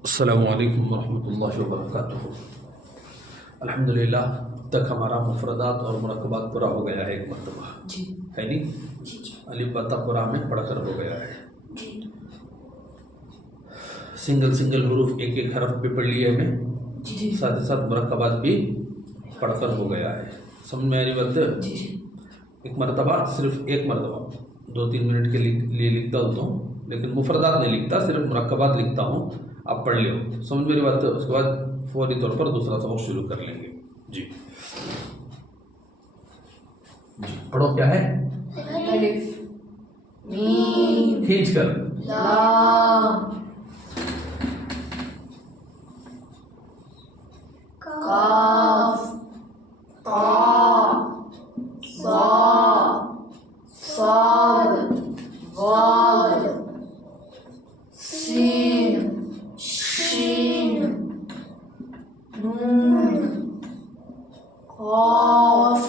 अस्सलामु अलैकुम वरहमतुल्लाहि वबरकातुहू। अल्हम्दुलिल्लाह, अब तक हमारा मुफरदात और मुरक्कबात पूरा हो गया है एक मरतबा, जी है नहीं? जी जी अलिफ बता पूरा में पढ़कर हो गया है। जी सिंगल सिंगल हुरूफ एक एक हरफ भी पढ़ लिए हमें, जी जी साथ ही साथ मुरक्कबात भी पढ़कर हो गया है। समझ में आ रही बात? जी जी एक मरतबा, सिर्फ एक मरतबा 2-3 मिनट के लिए लिखता होता हूँ, लेकिन मुफरदात नहीं लिखता, सिर्फ मुरक्कबात लिखता हूँ। आप पढ़ लो, समझ मेरी बात? उसके बाद फौरी तौर पर दूसरा सबक शुरू कर लेंगे। जी जी, पढ़ो। क्या है? अलिफ मीम खींच कर। लाम काफ ता सा साद वाद सीन शीन नून काफ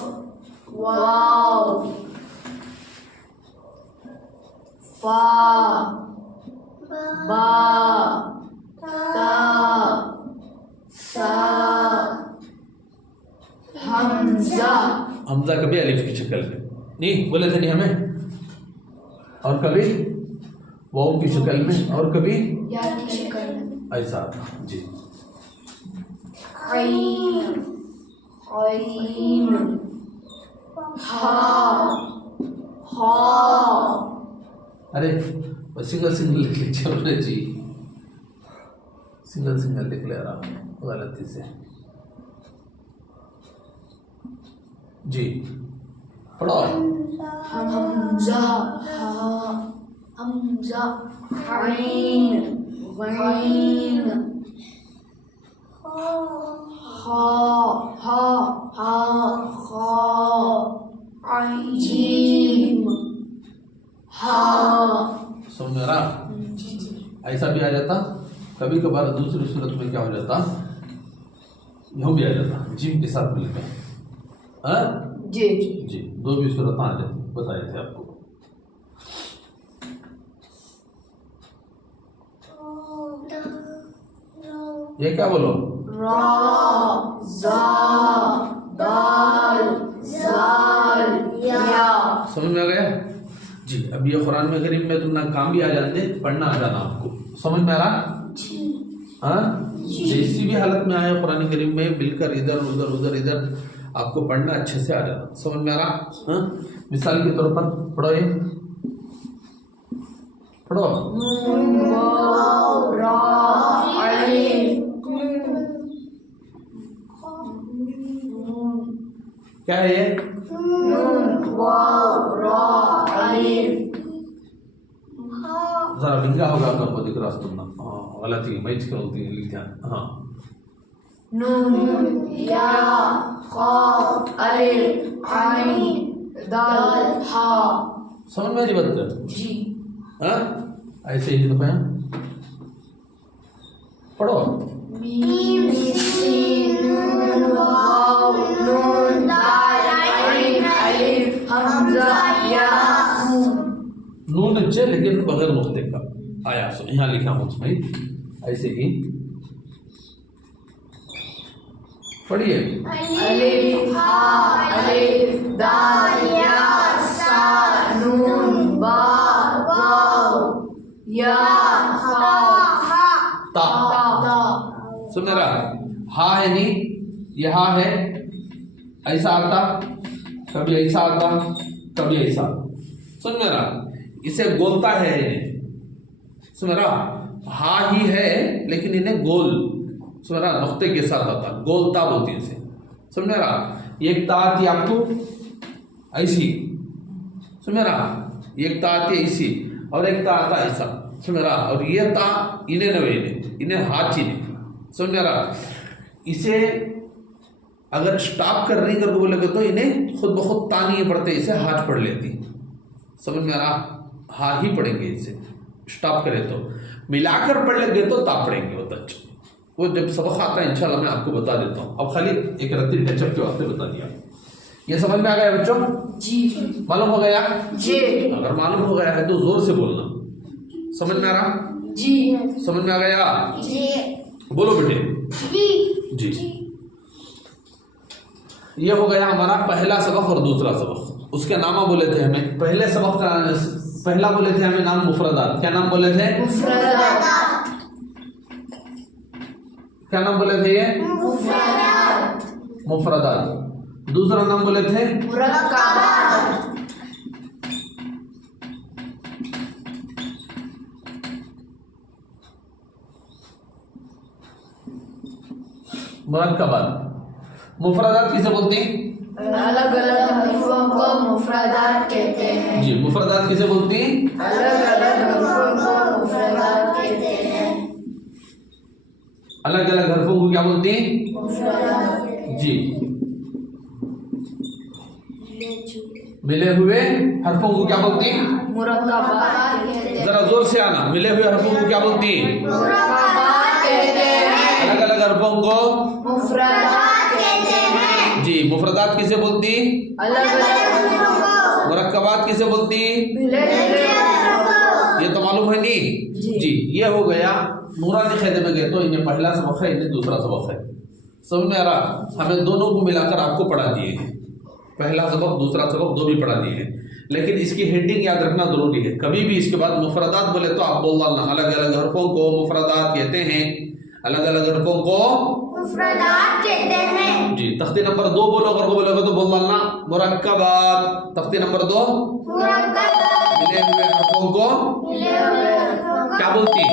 वाव फा बा ता सा हमजा। हमजा कभी अलिफ की शक्ल में नहीं बोले थे, नहीं हमें, और कभी वाव की शक्ल में, और कभी या की शक्ल में। ऐसा। जी ऐन ऐन हा हा। अरे सिंगल सिंगल लिख लीजिए अपने जी, सिंगल सिंगल लिख ले रहा हूँ गलती से। जी पढ़ो। हमजा हा हमजा ऐन गैन हा हा हा खा जीम हा। समझ में आ रहा? ऐसा भी आ जाता, कभी कभार दूसरी सूरत में क्या हो जाता, यूं भी आ जाता, जिम के साथ मिलकर। हाँ जी जी, दो भी सूरत आ जाती, बताए थे आपको। ये क्या बोलो? रा जा दाल जाल या। समझ में आ गया? जी, अब ये कुरान में करीम में तुम ना काम भी आ जाते, पढ़ना आ जाना आपको। समझ में आ रहा? हाँ, जैसी भी हालत में आए कुरान करीम में मिलकर इधर उधर उधर इधर आपको पढ़ना अच्छे से आ जाना। समझ में आ रहा? हाँ, मिसाल के तौर पर पढ़ो, ये पढ़ो। नून वाव रा अलिफ क्या है ये? नून वाव रा अलिफ जरा लिखा होगा आपको दिख रहा तुमने? हाँ, गलती मैच करती है, लिख ध्यान। हाँ, नून या काफ अलिफ ऐन दाल हा। समझ में आ रही बात? जी हाँ, ऐसे ही तो पढ़ो। मीम सीन नून वाव नून दाल ऐन अलिफ हमजा या नून अच्छे लेकिन बगैर नुक्ते का आया। सो यहाँ लिखा हूँ उसमें, ऐसे ही पढ़िए। अलिफ हा अलिफ दाल या सा नून बा वाव या हा ता। ता। सुन रहा? हा है नहीं, ये हा है, ऐसा आता, कभी ऐसा आता, कभी ऐसा। सुन मेरा, इसे गोलता है इन्हें। सुन रहा? हा ही है लेकिन इन्हें गोल, सुन रहा, नुक्ते के साथ आता, गोलता होती है इसे। समझ रहा? एक ता आती आपको ऐसी, सुन रहा, एक ता आती है ऐसी, और एक ता आता ऐसा। सुन रहा? और ये ता इन्हें नवे, इन्हें हाथ ही नहीं। समझ रहा? इसे अगर स्टॉप करने कर बोलेगे तो इन्हें खुद ब खुद ता नहीं पढ़ते, इसे हाथ पढ़ लेती। समझ में आ रहा? हा ही पढ़ेंगे, इसे स्टॉप करें तो, मिलाकर पढ़ लेंगे तो ता पढ़ेंगे। वो तच वो जब सबक आता है इंशाल्लाह मैं आपको बता देता हूँ। अब खाली एक रत्ती टचअप के वास्ते बता दिया। ये समझ में आ गया बच्चों? जी मालूम हो गया? जी अगर मालूम हो गया है तो जोर से बोलना। समझ में आ रहा? जी समझ में आ गया? जी बोलो बेटे। जी जी ये हो गया हमारा पहला सबक और दूसरा सबक। उसके नाम बोले थे हमें पहले सबक का पहला बोले थे हमें नाम मुफरदात। क्या नाम बोले थे? मुफरदात। क्या नाम बोले थे ये? मुफरदात। मुफरदात। दूसरा नाम बोले थे मुरक्कबात। मुरक्कबात। मुफरदात किसे बोलते हैं? अलग अलग हरफों को मुफरदात कहते हैं। जी मुफरदात किसे बोलते हैं? अलग अलग हरफों को मुफरदात कहते हैं। अलग अलग हरफों को क्या बोलते हैं? मुफरदात। जी मिले हुए हरफों को क्या बोलते हैं? मुरक्कबात कहते हैं। जरा जोर से आना। मिले हुए हरफों को क्या बोलते हैं? मुरक्कबात कहते हैं। अलग अलग हरफों को मुफरदात कहते हैं। जी मुफरदात किसे बोलती? अलग अलग मुरक्कबात किसे बोलती? ये तो मालूम है नहीं? जी ये हो गया नूरानी क़ायदे में गए तो इन्हें पहला सबक है, इन्हें दूसरा सबक है। समझ में आ रहा? हमें दोनों को मिलाकर आपको पढ़ा दिए हैं। पहला सबक दूसरा सबक दो भी पढ़ा दिए हैं, लेकिन इसकी हेडिंग याद रखना जरूरी है। कभी भी इसके बाद मुफरदात बोले तो आप बोल डालना अलग अलग हरफों को मुफरदात कहते हैं। अलग अलग हरफों को मुफरदात कहते हैं। जी तख्ती नंबर 2 बोलो, अगर को बोलोगे तो बोल डालना मुरक्कबात। तख्ती नंबर 2 मिले हुए हरफों को क्या बोलती?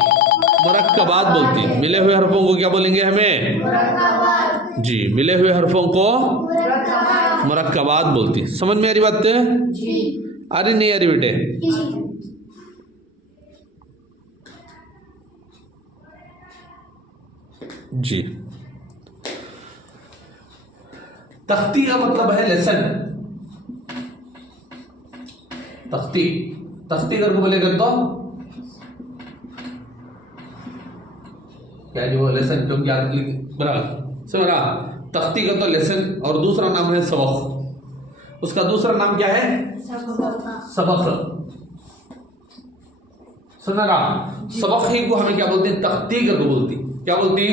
मुरक्कबात बोलती। मिले हुए हरफों को क्या बोलेंगे हमें? मुरक्कबात। जी मिले हुए हरफों को मुरक्कबात। मुरक्कबात बोलती। समझ में आ रही बात? जी आ रही नहीं आ रही बेटे? जी तख्ती का मतलब है लेसन। तख्ती तख्ती करके बोलेगा तो क्या जो लेसन क्योंकि बराबर समझ रहा? तख्ती का तो लेसन और दूसरा नाम है सबक। उसका दूसरा नाम क्या है? सबक। सुन रहा? सबक ही को हमें क्या बोलते हैं? तख्ती करके बोलती। क्या बोलती?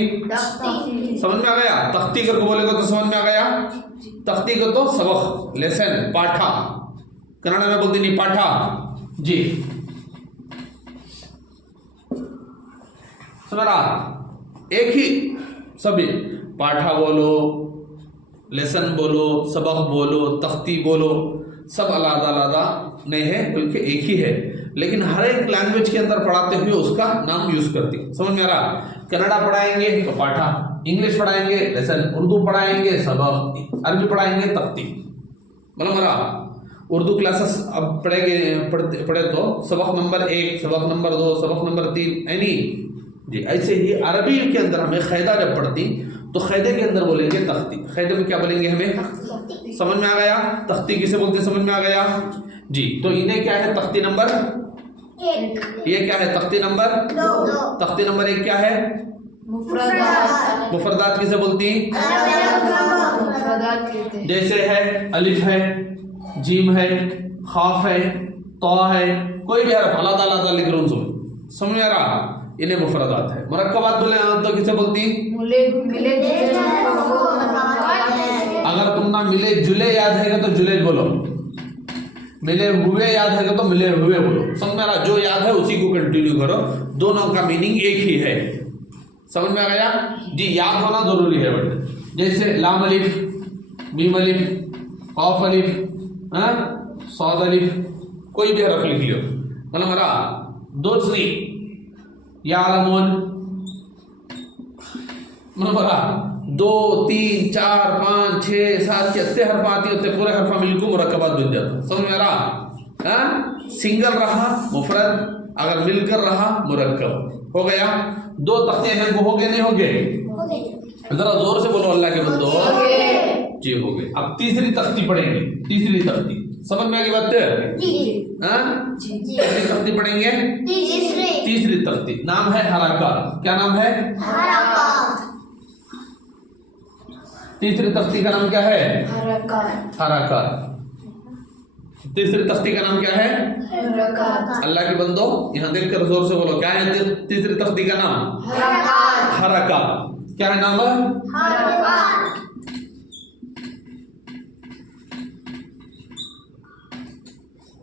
समझ में आ गया? तख्ती करके बोलेगा तो समझ में आ गया। तख्ती का तो सबक लेसन पाठा, कन्नड़ में बोलती नहीं पाठा। जी समझ रहा? एक ही सभी पाठा बोलो, लेसन बोलो, सबक बोलो, तख्ती बोलो, सब अलग अलग नहीं है बल्कि एक ही है, लेकिन हर एक लैंग्वेज के अंदर पढ़ाते हुए उसका नाम यूज करती। समझ में आ रहा? कन्नड़ा पढ़ाएंगे तो पाठा, इंग्लिश पढ़ाएंगे लेसन, उर्दू पढ़ाएंगे सबक, अरबी पढ़ाएंगे तख्ती। मतलब हमारा उर्दू क्लासेस अब पढ़े तो सबक नंबर 1, सबक नंबर 2, सबक नंबर 3 यानी जी। ऐसे ही अरबी के अंदर हमें क़ायदा जब पढ़ती तो क़ायदे के अंदर बोलेंगे तख्ती। क़ायदे में क्या बोलेंगे हमें? समझ में आ गया? तख्ती किसे बोलते हैं? समझ में आ गया? जी तो इन्हें क्या है? तख्ती नंबर 1। ये क्या है? तख्ती नंबर 2। तख्ती नंबर 1 क्या है? मुफरदात। मुफरदात किसे बोलती? मुफरदात कहते हैं। जैसे है अलिफ है, जीम है, खाफ है, तो है, कोई भी हरफ अलग अलग लिख रहा हूँ। समझ में आ रहा? इन्हें मुफरदात है। मुरक्कबात बोले तो किसे बोलती? अगर तुम ना मिले जुले याद है तो जुले बोलो, मिले हुए याद है तो मिले हुए बोलो। समझ में आ रहा? जो याद है उसी को कंटिन्यू करो, दोनों का मीनिंग एक ही है। समझ में आ गया? जी याद होना जरूरी है बेटे। जैसे लाम अलिफ, मीम अलिफ, कौफ अलिफ, सौद अलिफ, कोई भी हरफ लिख लियो। मतलब हमारा दूसरी यालमून, मतलब 2, 3, 4, 5, 6, 7 जितने हरफ आती होते पूरे हरफा मिलकर मुरक्कबात बन जाता। समझ में आ रहा? सिंगल रहा मुफरद, अगर मिलकर रहा मुरक्कब हो गया। 2 तख्ते हैं वो हो गए नहीं हो गए? जरा जोर से बोलो अल्लाह के बंदो। जी हो गए। अब तीसरी तख्ती पढ़ेंगे। तीसरी तख्ती समझ में आ गई बात? तीसरी तख्ती पढ़ेंगे। तीसरी तख्ती नाम है हरकत। क्या नाम है? तीसरी तख्ती का नाम क्या है? हरकत। हरकत। तीसरी तख्ती का नाम क्या है? हरकत। अल्लाह के बंदो यहां देखकर जोर से बोलो, क्या है तीसरी तख्ती का नाम? हरकत। हरकत। क्या है नाम? हरकत।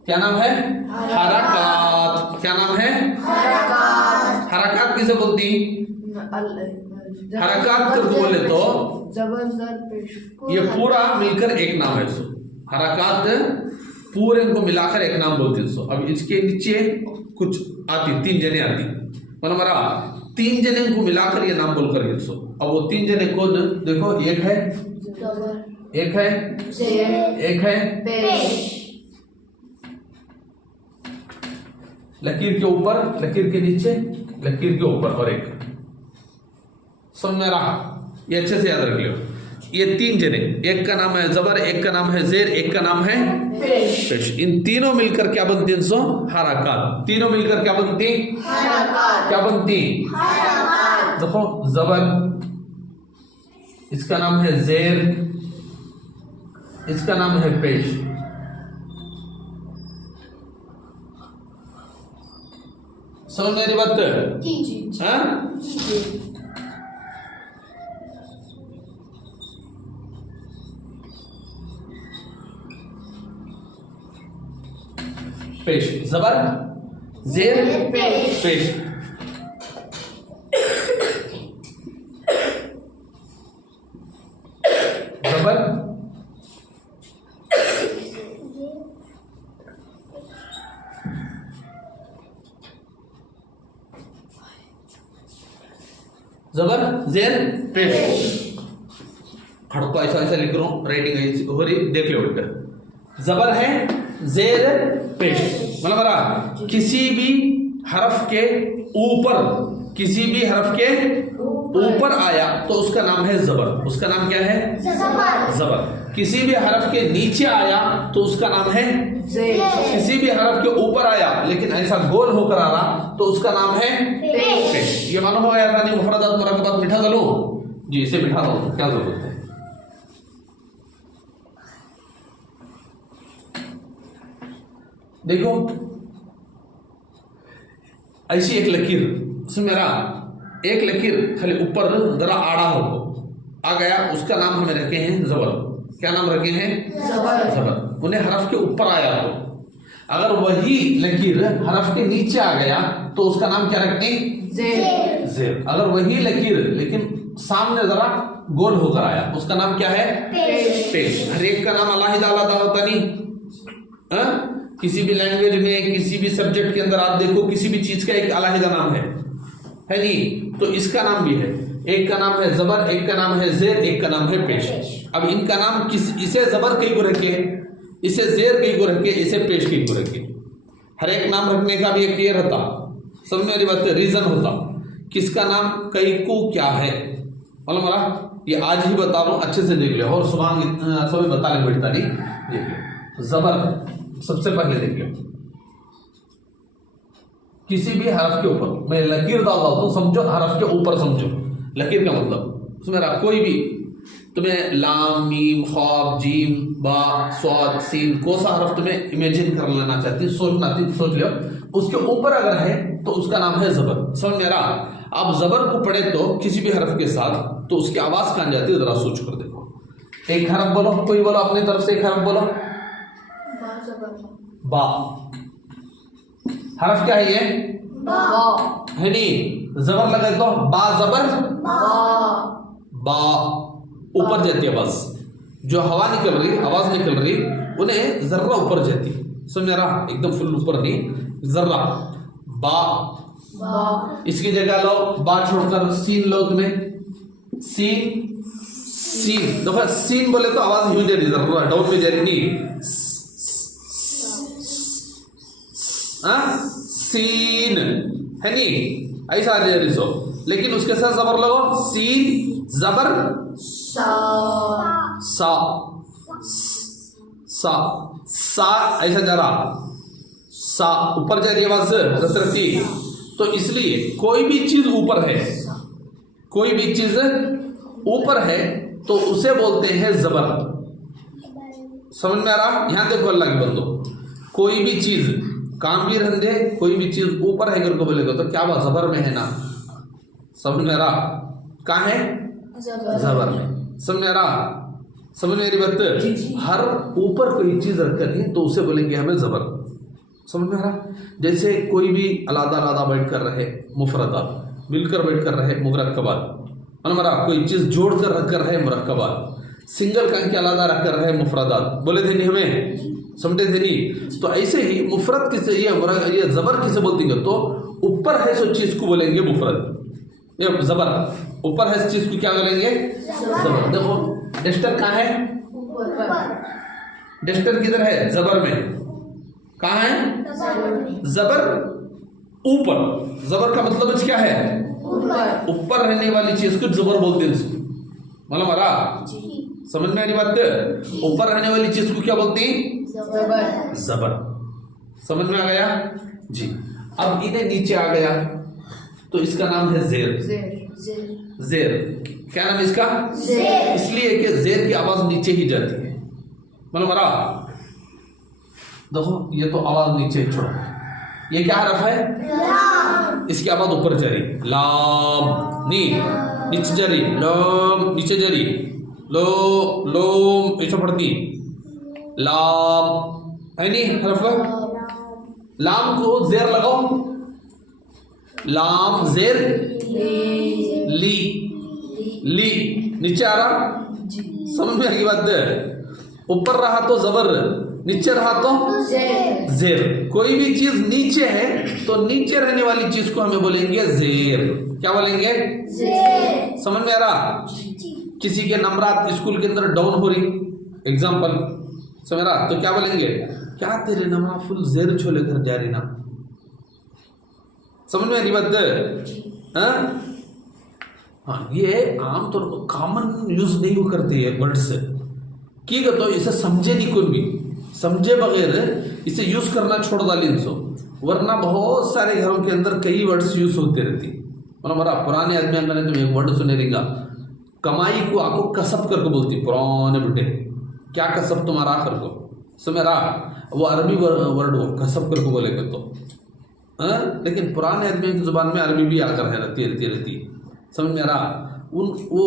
क्या नाम है? हरकत। क्या नाम है? हरकत। हरकत किसे बोलती? हरकत करके बोले तो जबर जर पेश ये पूरा मिलकर एक नाम है। सो हरकत पूरे इनको मिलाकर एक नाम बोलते हैं। सो अब इसके नीचे कुछ आती, 3 जने आती, मतलब हमारा 3 जने को मिलाकर ये नाम बोलकर ये। सो अब वो 3 जने कौन? देखो, एक है, जबर एक है, जेर एक है पेश। लकीर के ऊपर, लकीर के नीचे, लकीर के ऊपर और एक। समझ में रहा? ये अच्छे से याद रख लियो। ये 3 जने, एक का नाम है जबर, एक का नाम है जेर, एक का नाम है पेश। पेश। इन तीनों मिलकर क्या बनती? सो हरकत। तीनों मिलकर क्या बनती? हरकत। क्या बनती? हरकत। देखो, जबर, इसका नाम है जेर, इसका नाम है पेश। समझ मेरी बात? जी जी हाँ? जी। पेश, जबर, जेर, पेश। पेश। जबर, जबर, जेर, पेश। खड़ को ऐसा ऐसा लिख रहा हूं, राइटिंग हो रही, देख लो बेटा। जबर है, जेर, पेश, मतलब बरा किसी भी हरफ के ऊपर, किसी भी हरफ के ऊपर आया तो उसका नाम है जबर। उसका नाम क्या है? जबर। जबर। किसी भी हरफ के नीचे आया तो उसका नाम है जेर। किसी भी हरफ के ऊपर आया लेकिन ऐसा गोल होकर आ रहा तो उसका नाम है पेश। पेश। ये मालूम होगा यार, रानी मुफरदात मुरक्कबात मिठा डालो जी, इसे मिठा दो, क्या जरूरत है? देखो, ऐसी एक लकीर, उसमें मेरा एक लकीर खाली ऊपर जरा आड़ा हो आ गया, उसका नाम हमें रखे हैं जबर। क्या नाम रखे हैं? जबर। जबर। उन्हें हरफ के ऊपर आया तो, अगर वही लकीर हरफ के नीचे आ गया तो उसका नाम क्या रखते हैं? जेर। जेर। अगर वही लकीर लेकिन सामने जरा गोल होकर आया उसका नाम क्या है? पेश। पेश। हर एक का नाम अल्लाह ताला होता नहीं। किसी भी लैंग्वेज में, किसी भी सब्जेक्ट के अंदर आप देखो, किसी भी चीज का एक अलग नाम है नहीं? तो इसका नाम भी है, एक का नाम है जबर, एक का नाम है जेर, एक का नाम है पेश। अब इनका नाम किस, इसे जबर कहीं को रखे, इसे जेर कहीं को रखे, इसे पेश कहीं को रखे। हर एक नाम रखने का भी एक ये रहता, समझ मेरी बात, रीजन होता किसका नाम कहीं को क्या है। मालूम मला? ये आज ही बता रहा हूं, अच्छे से देख लो, और सुबह सभी बताने बैठता नहीं। देख लो, जबर सबसे पहले देख लो, किसी भी हरफ के ऊपर, मैं लकीर डाल रहा हूं, समझो हरफ के ऊपर समझो लकीर का मतलब। उसमें कोई भी तुम्हें लाम, मीम, खौफ, जीम, बा, स्वाद, सीन, कौन सा हरफ तुम्हें इमेजिन कर लेना चाहती, सोच लो, उसके ऊपर अगर है तो उसका नाम है जबर। समझ में रहा? आप जबर को पढ़े तो किसी भी हरफ के साथ तो उसकी आवाज कहां जाती है, जरा सोच कर देखो। एक हरफ बोलो, कोई बोलो अपनी तरफ से, एक हरफ बोलो। बा। हरफ क्या है ये? बा। है नहीं? जबर लगाए तो बा, जबर बा। बा। ऊपर जाती है आवाज, जो हवा निकल रही, आवाज निकल रही, उन्हें जर्रा ऊपर जाती। समझ रहा? एकदम फुल ऊपर नहीं, जर्रा। बा। बा। इसकी जगह लो, बा छोड़कर सीन लो, तुम्हें सीन, सीन देखो, सीन बोले तो आवाज यूं जा रही, जर्रा डाउन में जा रही नहीं। सीन है नहीं, ऐसा आ रही सो, लेकिन उसके साथ जबर लगो, सीन, जबर, सा। सा, सा, सा, ऐसा जा रहा, सा ऊपर जा रही आवाज रखती। तो इसलिए कोई भी चीज ऊपर है, कोई भी चीज ऊपर है तो उसे बोलते हैं जबर। समझ में आ रहा? यहाँ देखो अल्लाह के बंदो, कोई भी चीज काम भी रहने दे, कोई भी चीज ऊपर है करके बोलेगा तो क्या बात जबर में है ना, समझ में आ रहा? कहाँ है? जबर में। समझ में आ रहा? समझ में आ रही बात? हर ऊपर कोई चीज रख कर है तो उसे बोलेंगे हमें जबर। समझ में आ रहा? जैसे कोई भी अलादा अलादा बैठ कर रहे मुफरदात, मिलकर बैठ कर रहे मुरक्कबात, हमारा कोई चीज जोड़ कर रख कर रहे मुरक्कबात, सिंगल कान के अलादा रख कर रहे मुफरदात, बोले थे नहीं हमें, समझे थे नहीं? तो ऐसे ही मुफरत किसे, ये जबर किसे बोलती है? तो ऊपर है सो चीज को बोलेंगे मुफरत, ये जबर ऊपर है इस चीज को क्या बोलेंगे? जबर। देखो डेस्टर कहाँ है? डेस्टर किधर है? जबर में। कहाँ है? जबर ऊपर। जबर का मतलब क्या है? ऊपर रहने वाली चीज को जबर बोलते हैं। मतलब हमारा समझ में आ रही बात? ऊपर रहने वाली चीज को क्या बोलती? जबर। समझ में आ गया जी? अब इन्हें नीचे आ गया तो इसका नाम है जेर। जेर क्या नाम है इसका? इसलिए कि जेर की आवाज नीचे ही जाती है। मतलब हमारा देखो ये तो आवाज नीचे छोड़ो, ये क्या हरफ है? लाम। इसकी आवाज ऊपर जा रही, लाम नी, नीचे जा रही, लाम नीचे जा रही, लो लोम ऐसा पड़ती, लाम है नहीं हरफ? लाम को जेर लगाओ, लाम जेर ली, ली नीचे आ रहा। समझ में आ गई बात? ऊपर रहा तो जबर, नीचे रहा तो जेर। कोई भी चीज नीचे है तो नीचे रहने वाली चीज को हमें बोलेंगे जेर। क्या बोलेंगे? जेर। समझ में आ रहा? किसी के नंबरात स्कूल के अंदर डाउन हो रही, एग्जाम्पल, समझ रहा? तो क्या बोलेंगे? क्या तेरे नंबर फुल जेर छोले घर जा रही ना। समझ में आ रही बात? हाँ, ये आमतौर पर कॉमन यूज नहीं हो करते है वर्ड्स की तो इसे समझे नहीं, कोई भी समझे बगैर इसे यूज करना छोड़ डाली इनको, वरना बहुत सारे घरों के अंदर कई वर्ड्स यूज होते रहती। मतलब हमारा पुराने आदमी अंदर तुम एक वर्ड सुने रहेगा, कमाई को आपको कसब करके बोलती पुराने बुढ़े, क्या कसब तुम्हारा कर को समझ रहा? वो अरबी वर्ड वो कसब करके बोलेगा तो लेकिन पुराने आदमी की जुबान में अरबी भी आकर है रहती समझ में आ रहा? उन वो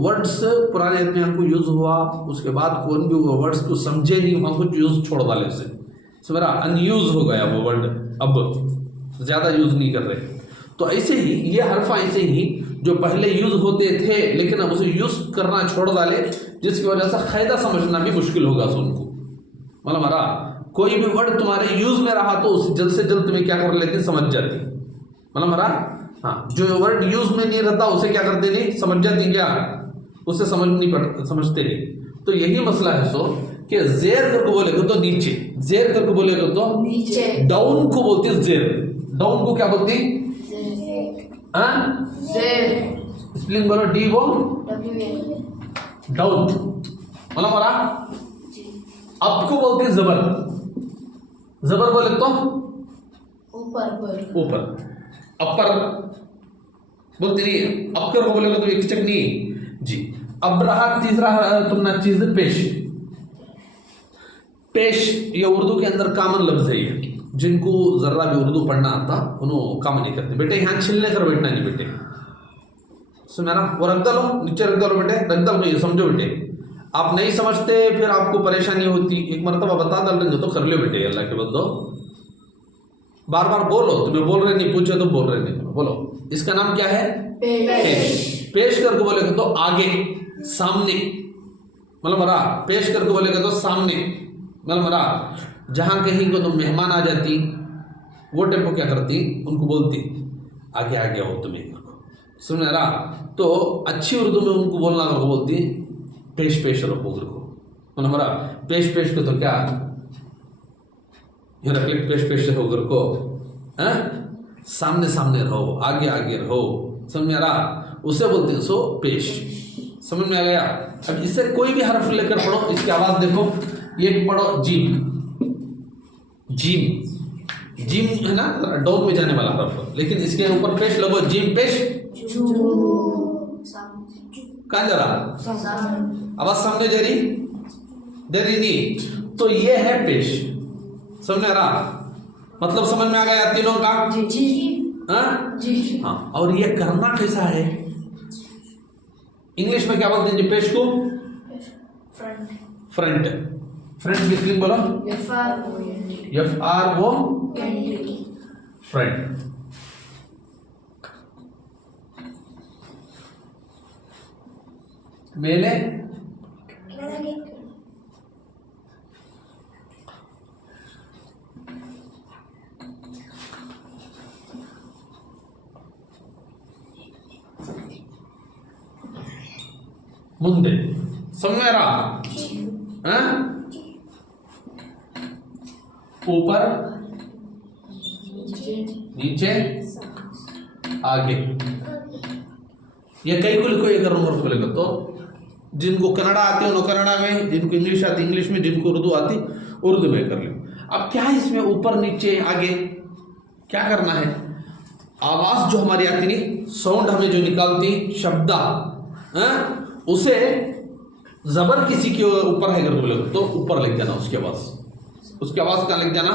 वर्ड्स पुराने आदमी को यूज हुआ, उसके बाद कौन भी वो वर्ड्स को समझे नहीं, वहाँ कुछ यूज छोड़ डाले उसे, समझ रहा? अनयूज हो गया वो वर्ड, अब ज़्यादा यूज नहीं कर रहे। तो ऐसे ही ये हरफा ऐसे ही जो पहले यूज होते थे लेकिन अब उसे यूज करना छोड़ डाले, जिसकी वजह से कायदा समझना भी मुश्किल होगा उनको। मतलब हमारा कोई भी वर्ड तुम्हारे यूज में रहा तो उसे जल्द से जल्द तुम्हें क्या कर लेते, समझ जाती। मतलब हमारा हाँ, जो वर्ड यूज में नहीं रहता उसे क्या करते नहीं, समझ जाती, क्या उसे समझते नहीं। तो यही मसला है सो कि जेर करके बोलेगा तो नीचे, जेर करके बोलेगा तो नीचे, डाउन को बोलते हैं जेर। डाउन को क्या बोलती? जेर। स्पेलिंग बोलो, डी वो डाउन। मतलब हमारा अप को बोलते हैं जबर। जबर बोले तो ऊपर, अपर बोलते नहीं, अपर को बोलेगा तो एक चक नहीं जी। अब रहा तीसरा तुमना चीज पेश। पेश ये उर्दू के अंदर कॉमन लफ्ज है, ये जिनको जरा भी उर्दू पढ़ना आता उन्होंने काम नहीं करते। बेटे यहाँ छिलने कर बैठना नहीं बेटे, सुना ना? वो रख दलो, नीचे रख दलो बेटे, रख दलो, ये समझो बेटे। आप नहीं समझते फिर आपको परेशानी होती, एक मरतबा बता डाल रहे तो कर लो बेटे, अल्लाह के बंदो बार बार बोलो, तुम्हें बोल रहे नहीं, पूछे तो बोल रहे नहीं, बोलो। इसका नाम क्या है? पेश। पेश करके बोलेगा तो आगे, सामने। मतलब मरा पेश करके बोलेगा तो सामने। मतलब मरा जहां कहीं को तो मेहमान आ जाती, वो टेम्पो क्या करती, उनको बोलती आगे आगे आओ तुम्हें, समझ रहा? तो अच्छी उर्दू में उनको बोलना को बोलती पेश पेश रखो को। मतलब मरा पेश पेश को तो क्या ये रख, पेश पेश होकर को सामने सामने रहो, आगे आगे रहो, समझ में आ रहा? उसे बोलते हैं सो पेश। समझ में आ गया? अब इससे कोई भी हरफ लेकर पढ़ो, इसकी आवाज देखो। ये पढ़ो जीम, जीम, जीम है ना डाउन में जाने वाला हरफ, लेकिन इसके ऊपर पेश लगो, जीम पेश। कहाँ जा रहा? आवाज सामने जा रही, देरी नहीं। तो ये है पेश, समझ में आ रहा? मतलब समझ में आ गया तीनों का? जी हाँ जी। हाँ। और ये करना कैसा है? इंग्लिश में क्या बोलते हैं जी पेश को? Front front. फ्रंट की स्पेलिंग बोलो। FRO front. मेले ಮುಂದೆ, समझ में आ रहा? हाँ? ऊपर नीचे आगे। ये कई को लिखो, ये करो और को लिखो। तो जिनको कन्नड़ा आती है उन्होंने कन्नड़ा में, जिनको इंग्लिश आती इंग्लिश में, जिनको उर्दू आती उर्दू में कर लो। अब क्या है इसमें ऊपर नीचे आगे क्या करना है? आवाज जो हमारी आती नहीं, साउंड हमें जो निकालती शब्द, उसे जबर किसी के ऊपर है अगर बोले तो ऊपर लिख देना उसकी आवाज। उसकी आवाज कहाँ लिख जाना?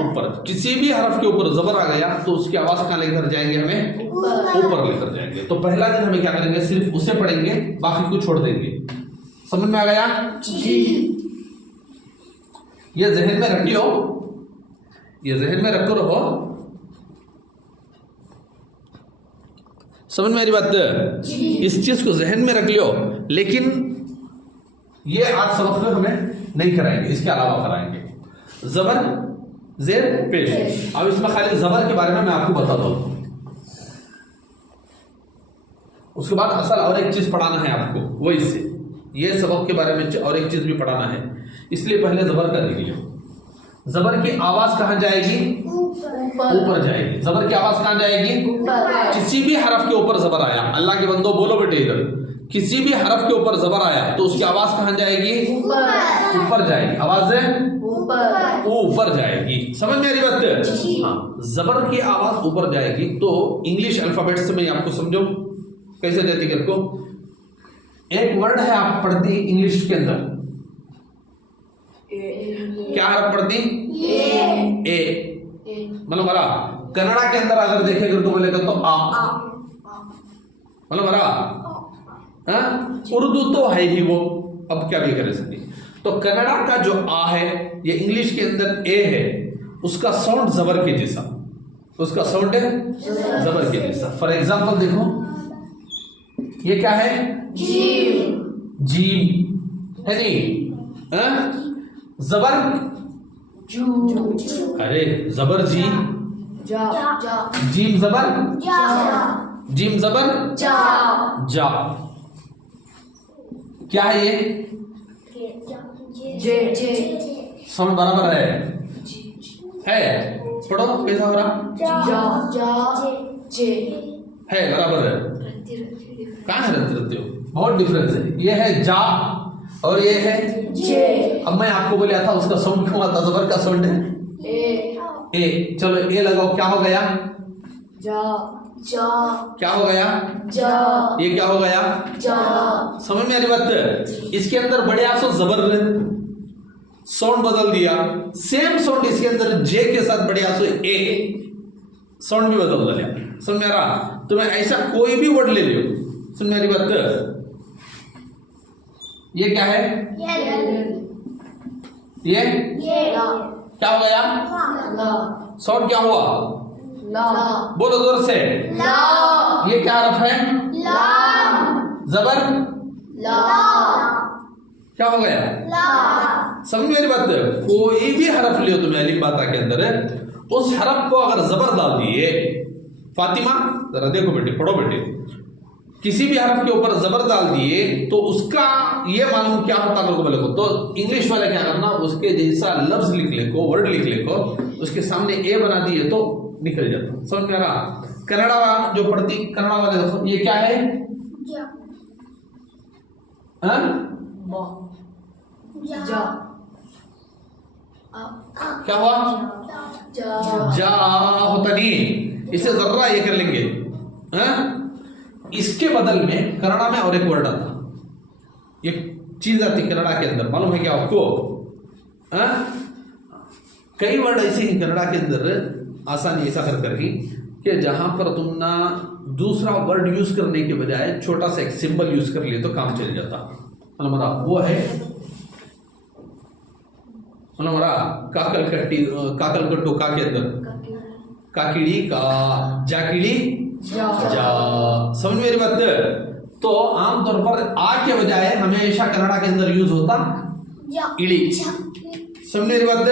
ऊपर। किसी भी हरफ के ऊपर जबर आ गया तो उसकी आवाज कहाँ लेकर जाएंगे? हमें ऊपर लेकर जाएंगे। तो पहला दिन हमें क्या करेंगे? सिर्फ उसे पढ़ेंगे, बाकी को छोड़ देंगे। समझ में आ गया जी? ये जहन में रखियो, ये जहन में रखो रहो। समझ में मेरी बात? इस चीज को जहन में रख लियो। लेकिन ये आज सबक में हमें नहीं कराएंगे, इसके अलावा कराएंगे। जबर जेर पेश। अब इसमें खाली जबर के बारे में मैं आपको बताता हूं, उसके बाद असल और एक चीज पढ़ाना है आपको। वो इससे ये सबक के बारे में और एक चीज भी पढ़ाना है, इसलिए पहले जबर का देख लियो। जबर की आवाज कहां जाएगी? ऊपर जाएगी। जबर की आवाज कहां जाएगी? किसी भी हरफ के ऊपर जबर आया, अल्लाह के बंदो बोलो बेटे इधर, किसी भी हरफ के ऊपर जबर आया तो उसकी आवाज कहां जाएगी? ऊपर जाएगी। आवाज ऊपर जाएगी। समझ में आ रही बात? हाँ, जबर की आवाज ऊपर जाएगी। तो इंग्लिश अल्फाबेट से मैं आपको समझो कैसे देती कर को। एक वर्ड है आप पढ़ती इंग्लिश के अंदर, क्या हरफ पढ़ती? ए। मतलब हरा कन्नड़ा के अंदर अगर देखेगा तो बोलेगा तो आ। मतलब हरा उर्दू तो है ही वो, अब क्या भी करे सकती। तो कन्नड़ा का जो आ है, ये इंग्लिश के अंदर ए है, उसका साउंड जबर के जैसा, उसका साउंड है जबर के जैसा। फॉर एग्जाम्पल देखो, ये क्या है? जीम है नहीं? जबर अरे जबर जी, जीम जबर, जीम जबर जा। क्या है ये? साउंड बराबर है? पढ़ो कैसा हो रहा है? बराबर है। कहाँ है रहते हो? बहुत डिफरेंस है। ये है जा और ये है जे। अब मैं आपको बोला था उसका साउंड क्यों आता? जबर का साउंड है ए। चलो ए लगाओ, क्या हो गया? जा। क्या हो गया? जा। ये क्या हो गया? जा। समझ में आ रही बात? इसके अंदर बड़े आंसू जबर साउंड बदल दिया, सेम साउंड इसके अंदर जे के साथ बड़े आंसू ए, साउंड भी बदल दिया। समझ में आ रहा? तो मैं ऐसा कोई भी वर्ड ले लियो, समझ में आ रही बात? ये क्या है? ये क्या हो गया? साउंड क्या हुआ? बोलो जोर से। ये क्या हरफ है? जबर क्या हो गया? समझ मेरी बात? कोई भी हरफ लियो तुम्हें अलिफ बाता के अंदर, उस हरफ को अगर जबर डाल दिए, फातिमा जरा देखो बेटे, पढ़ो बेटे, किसी भी हरफ के ऊपर जबर डाल दिए तो उसका ये मालूम क्या होता है बोले को। तो इंग्लिश वाला क्या करना, उसके जैसा लफ्ज लिख ले को, वर्ड लिख ले को, उसके सामने ए बना दिए तो निकल जाता। समझ में आ रहा? कन्नड़ा जो पढ़ती कन्नड़ा वाले देखो, ये क्या है? क्या हुआ? जा होता नहीं, इसे जर्रा ये कर लेंगे। इसके बदल में कन्नड़ा में और एक वर्ड आता, ये चीज आती कन्नड़ा के अंदर, मालूम है क्या आपको? कई वर्ड ऐसे हैं कन्नड़ा के अंदर आसानी ऐसा कर ही कि जहां पर तुम ना दूसरा वर्ड यूज करने के बजाय छोटा सा एक सिंबल यूज कर लिए तो काम चल जाता। मतलब वो है काकल कट्टू का के अंदर काकिड़ी का जाकिड़ी जा, समझ मेरी बात? तो आमतौर पर आ के बजाय हमेशा कन्नड़ा के अंदर यूज होता इड़ी, समझ मेरी बात?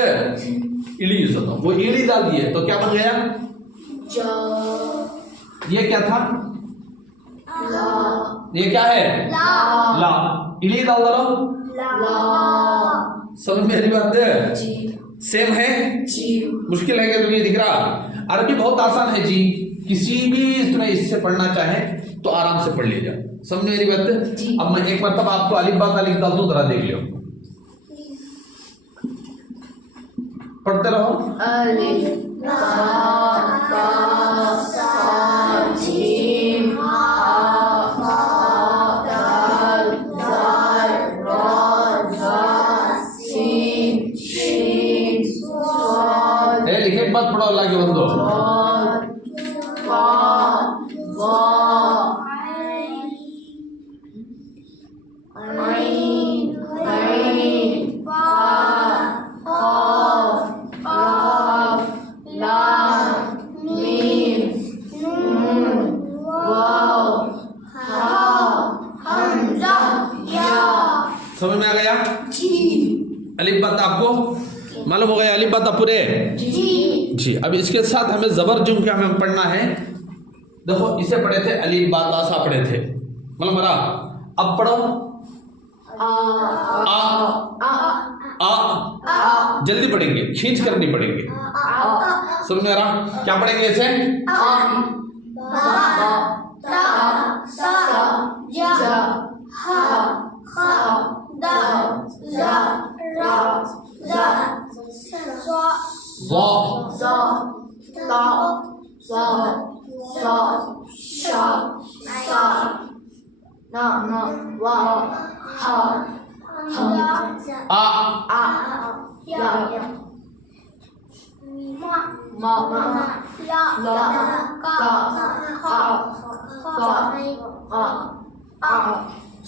इड़ी यूज होता, वो इड़ी डाल दिए तो क्या बन गया? ये क्या था? ये क्या है? ला। इड़ी डाल दो, समझ मेरी बात? सेम है? मुश्किल है क्या तुम्हें दिख रहा? अरबी बहुत आसान है जी, किसी भी तुम्हें इससे पढ़ना चाहे तो आराम से पढ़ लीजिए, समझ मेरी बात? अब मैं एक मतलब आपको अलिफ बा ता लिख डाल दूं, जरा देख लियो, पढ़ते रहो। अलिफ बा ता सा जीम हा हा दाल दाल रा जा सीन शीन स्वाद। लिखे के बाद पढ़ो, अल्लाह के बंदो। समझ में आ गया? अलिफ बा ता आपको मालूम हो गया? अलिफ बा ता पूरे जी। अब इसके साथ हमें जबर जुम क्या हमें पढ़ना है। देखो इसे पढ़े थे अलिफ बा ता सा पढ़े थे, मतलब मरा। अब पढ़ो आ जल्दी पढ़ेंगे, खींच कर नहीं पढ़ेंगे, समझ में आ रहा? क्या पढ़ेंगे इसे?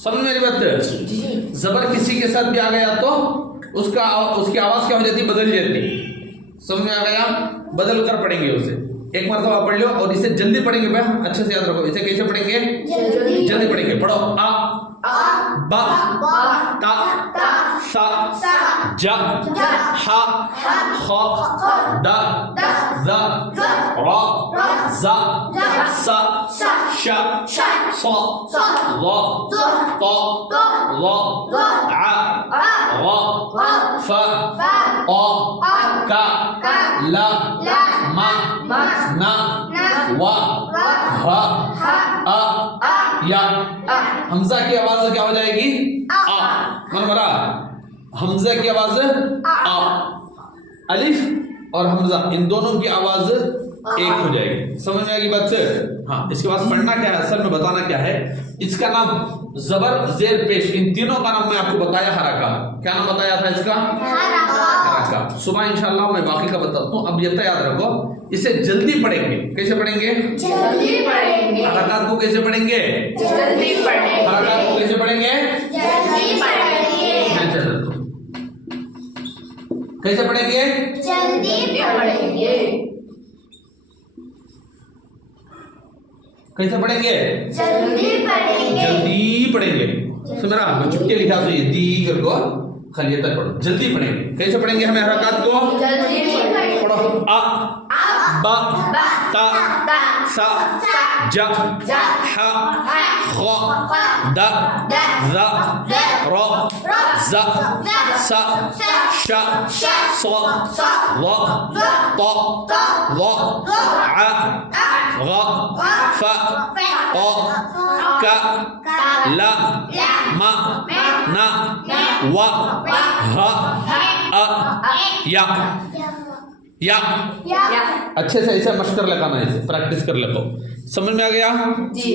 समझ मेरी बात? जबर किसी के साथ भी आ गया तो उसकी आवाज क्या हो जाती? बदल जाती। समझ में आ गया? बदल कर पढ़ेंगे उसे। एक मरतबा पढ़ लो और इसे जल्दी पढ़ेंगे भैया, अच्छे से याद रखो। इसे कैसे पढ़ेंगे? जल्दी पढ़ेंगे। पढ़ो आ बा ता सा जा हा ख दा ज़ा रा ज़ा सा श स व त व आ व फ अ का ला मा ना व ह अ या। हमजा की आवाज क्या हो जाएगी? आ। मन मरा? हमजा की आवाज आ। अलिफ और हमजा इन दोनों की आवाज एक हो जाएगी। समझ में आएगी बात से? हाँ। इसके बाद पढ़ना क्या है, असल में बताना क्या है। इसका नाम जबर जेर पेश, इन तीनों का नाम मैं आपको बताया हरका। क्या नाम बताया था इसका? हरका। सुबह इंशाल्लाह मैं बाकी का बताता हूँ। अब ये तो याद रखो, इसे जल्दी पढ़ेंगे। कैसे पढ़ेंगे? जल्दी पढ़ेंगे। हरकत को कैसे पढ़ेंगे? जल्दी पढ़ेंगे। हरकत को कैसे पढ़ेंगे? जल्दी पढ़ेंगे। कैसे पढ़ेंगे? जल्दी पढ़ेंगे। कैसे पढ़ेंगे? जल्दी पढ़ेंगे। जल्दी पढ़ेंगे। सुन रहा? मैं चुपके लिखा तो ये दी कर को खाली तक पढ़ो। जल्दी पढ़ेंगे। कैसे पढ़ेंगे हमें हरकत को? जल्दी पढ़ेंगे। पढ़ो आ बा ता सा जा हा ख दा ज़ा रा ज़ा सा श स व त व आ ग फ अ का ला मा ना व ह अ या। अच्छे से ऐसे मशक कर लगाना है, प्रैक्टिस कर लो। समझ में आ गया? जी।